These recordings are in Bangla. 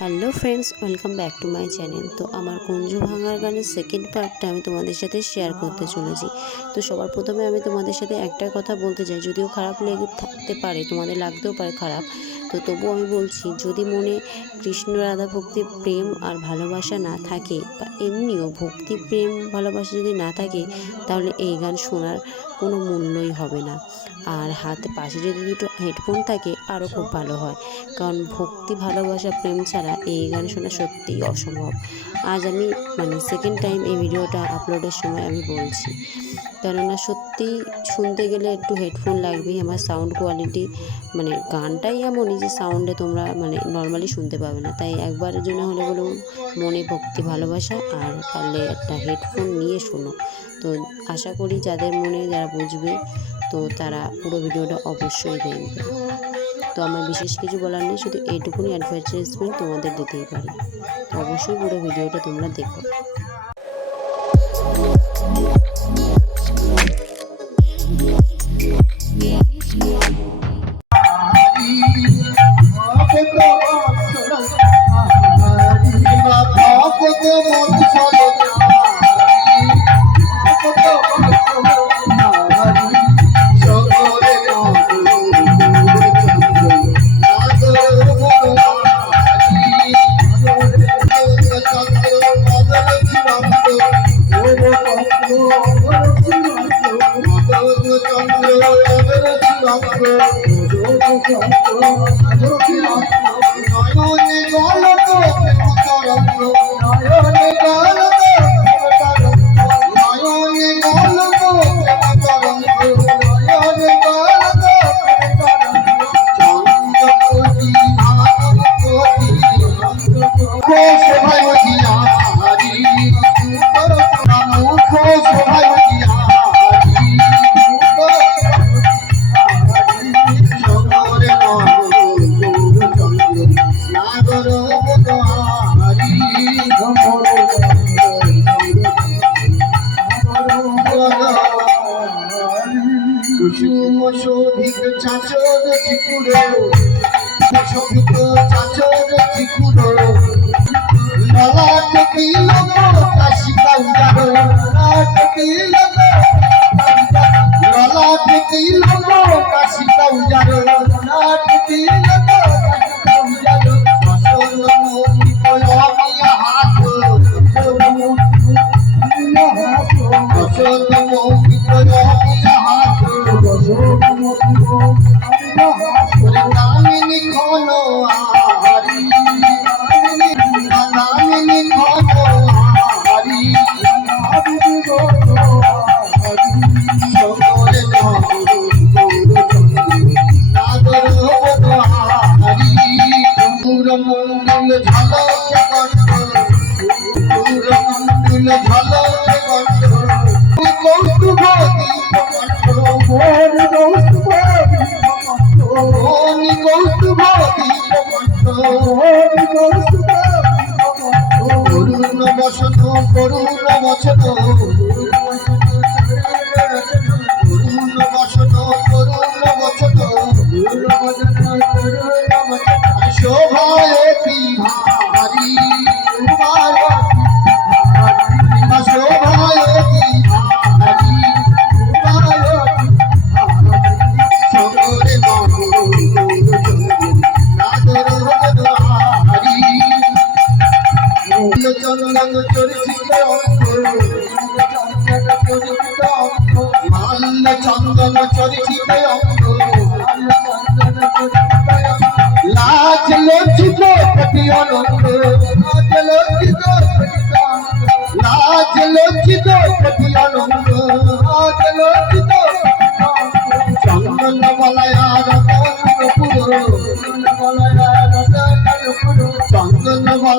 Hello friends, welcome back to my channel. তো আমার কুঞ্জু ভাঙার গানের সেকেন্ড পার্টটা আমি তোমাদের সাথে শেয়ার করতে চলেছি। তো সবার প্রথমে আমি তোমাদের সাথে একটা কথা বলতে চাই, যদিও খারাপ লেগে থাকতে পারে, তোমাদের লাগতেও পারে খারাপ। তো তবুও আমি বলছি, যদি মনে কৃষ্ণ রাধা ভক্তি প্রেম আর ভালোবাসা না থাকে, বা এমনিও ভক্তি প্রেম ভালোবাসা যদি না থাকে, তাহলে এই গান শোনার কোনো মূল্যই হবে না। আর হাতে পাশে যদি দুটো হেডফোন থাকে আরও খুব ভালো হয়। কারণ ভক্তি, ভালোবাসা, প্রেম ছাড়া এই গান শোনা সত্যিই অসম্ভব। আজ আমি মানে সেকেন্ড টাইম এই ভিডিওটা আপলোডের সময় আমি বলছি। কেননা সত্যি শুনতে গেলে একটু হেডফোন লাগবেই। আমার সাউন্ড কোয়ালিটি মানে গানটাই এমনই যে সাউন্ডে তোমরা মানে নর্মালি শুনতে পাবে না। তাই একবারের জন্য হলে বলুন, মনে ভক্তি, ভালোবাসা আর পারলে একটা হেডফোন নিয়ে শোনো। তো আশা করি যাদের মনে যারা বুঝবে, তো তারা পুরো ভিডিওটা অবশ্যই দেখবে। তো আমার বিশেষ কিছু বলার নেই, শুধু এইটুকুনি অ্যাডভার্টাইজমেন্ট তোমাদের দিতেই পারি। অবশ্যই পুরো ভিডিওটা তোমরা দেখো।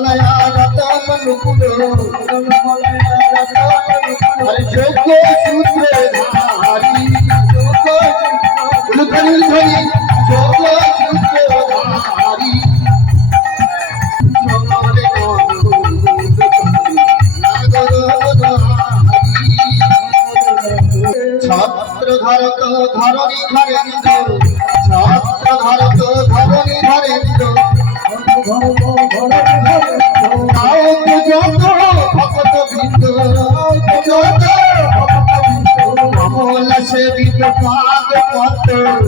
চন্দন বলয়া রতন আরে যোগ্য সূত্র ধারি যোগ্য উলুধরি উলুধরি যোগ্য সকলে ধরত ধরণী ধরেন্দ্র ছত্র ধরত quatro, quatro.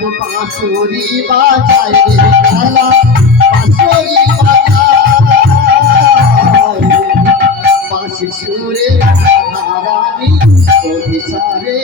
বাঁশুরি বাজায় রে খালা বাঁশুরি বাজায় সুরে রানী কবি সারে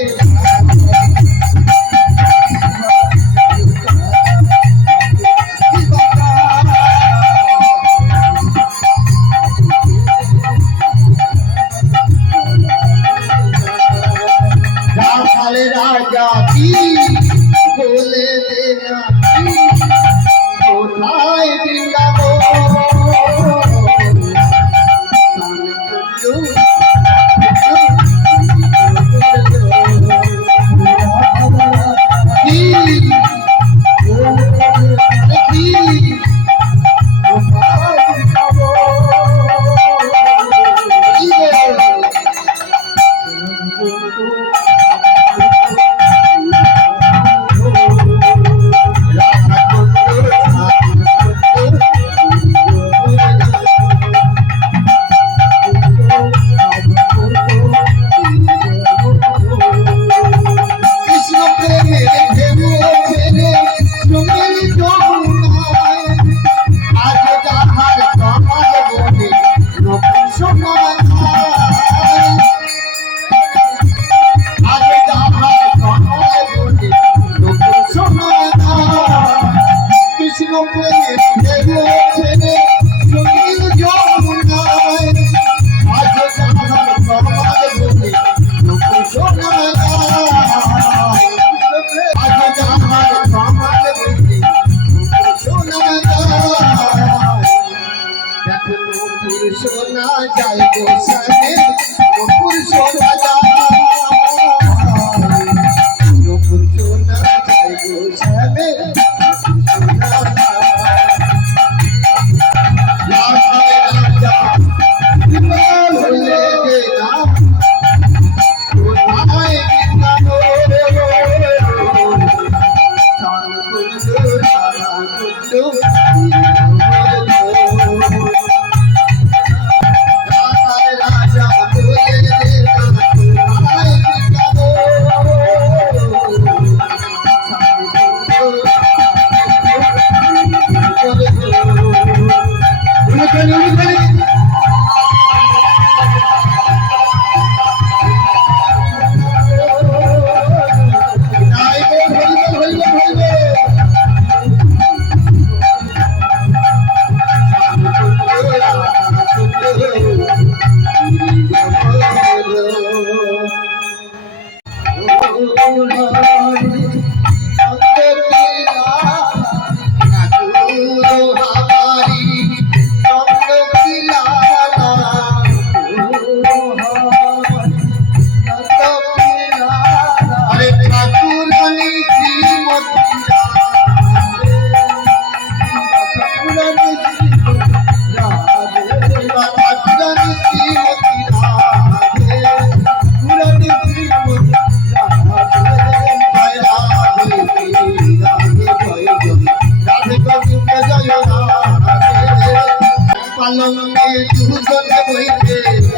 দুর্গন্ধ বইছে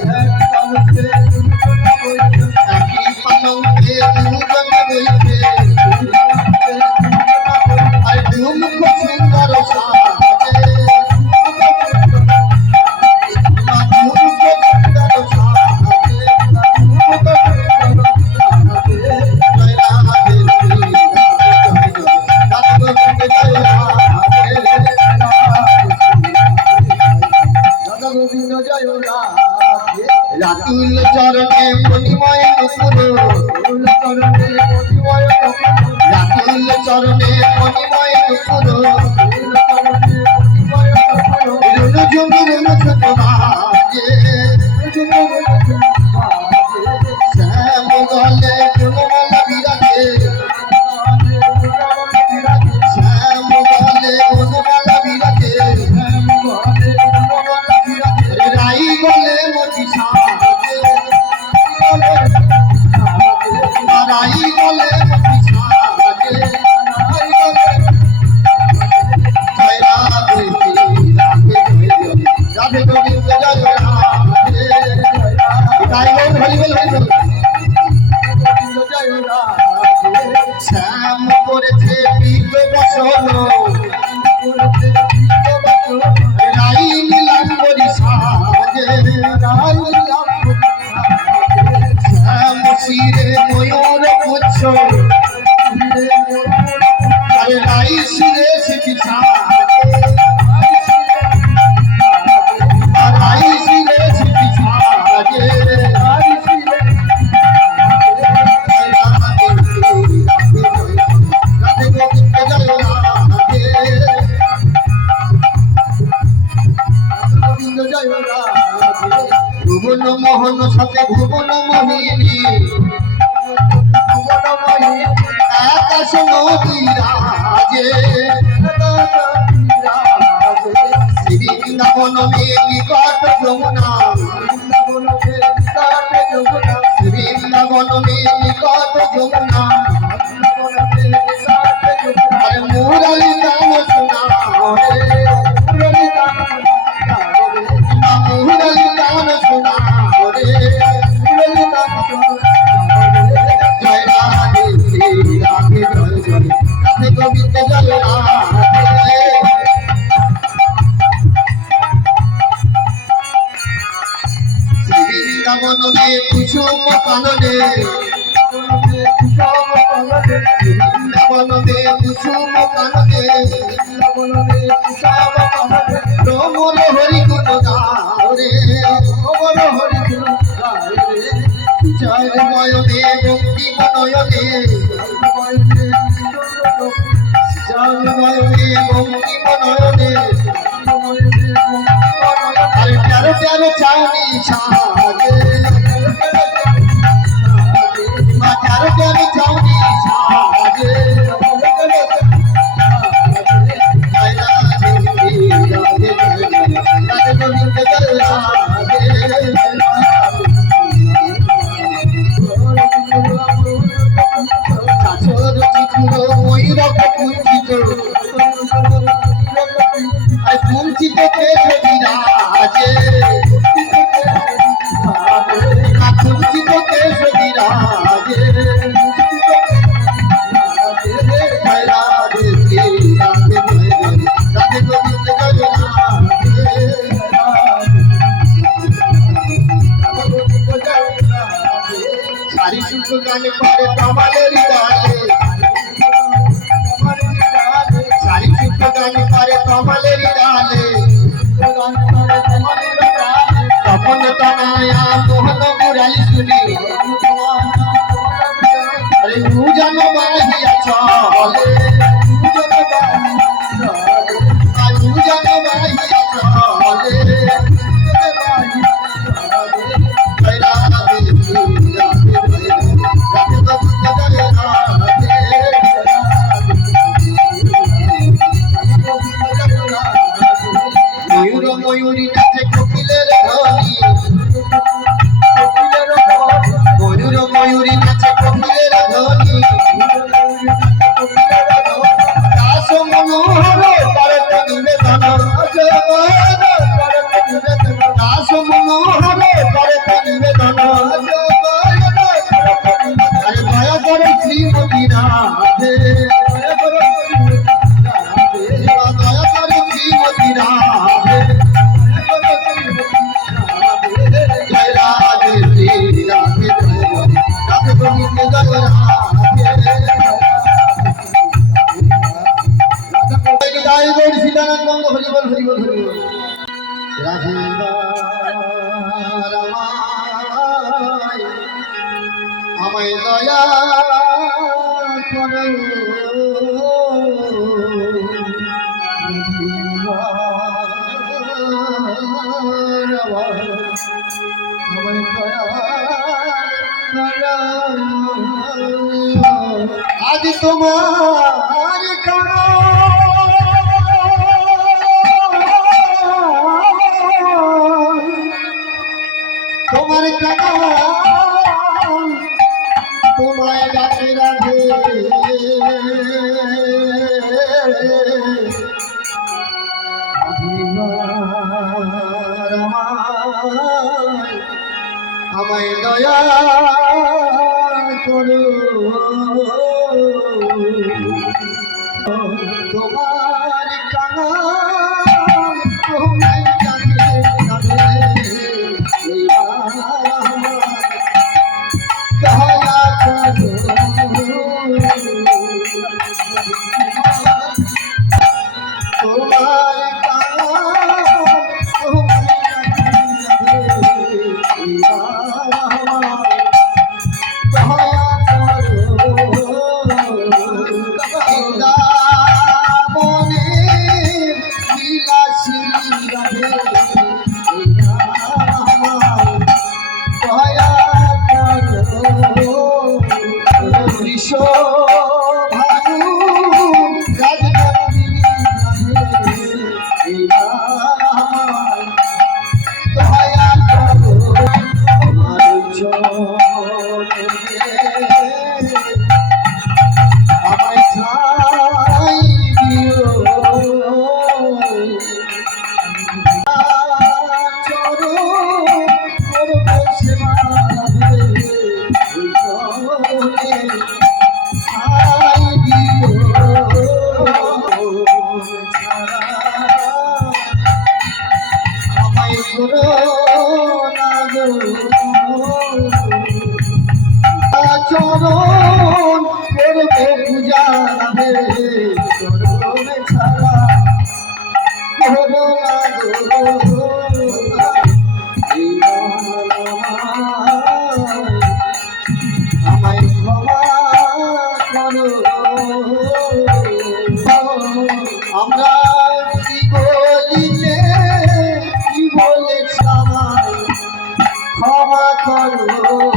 কাননে কুসুম কাননে লবণে কুসুম কাননে লবণে কুসুম কাননে রমণ হরি গুণ গারে রমণ হরি গুণ গারে জয় ময়নে ভক্তি মনয়নে জয় ময়নে ভক্তি মনয়নে নিত্যানন্দ বন্ধ হরি বল হরি বল হরি আজ তোমার ಮಾಡುವುದು আমরা কি বলিতে কি বলে সবাই ক্ষমা করো।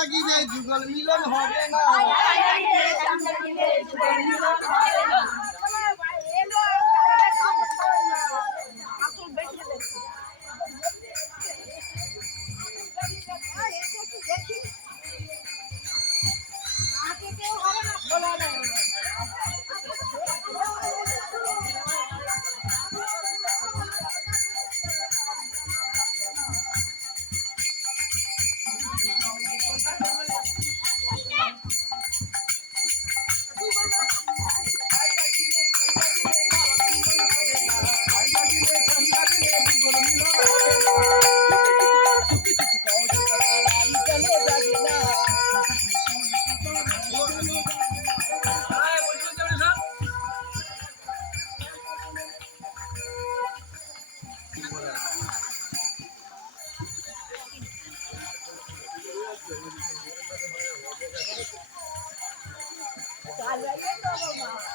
জাগিলে শ্যাম জাগিলে যুগল Agaknya.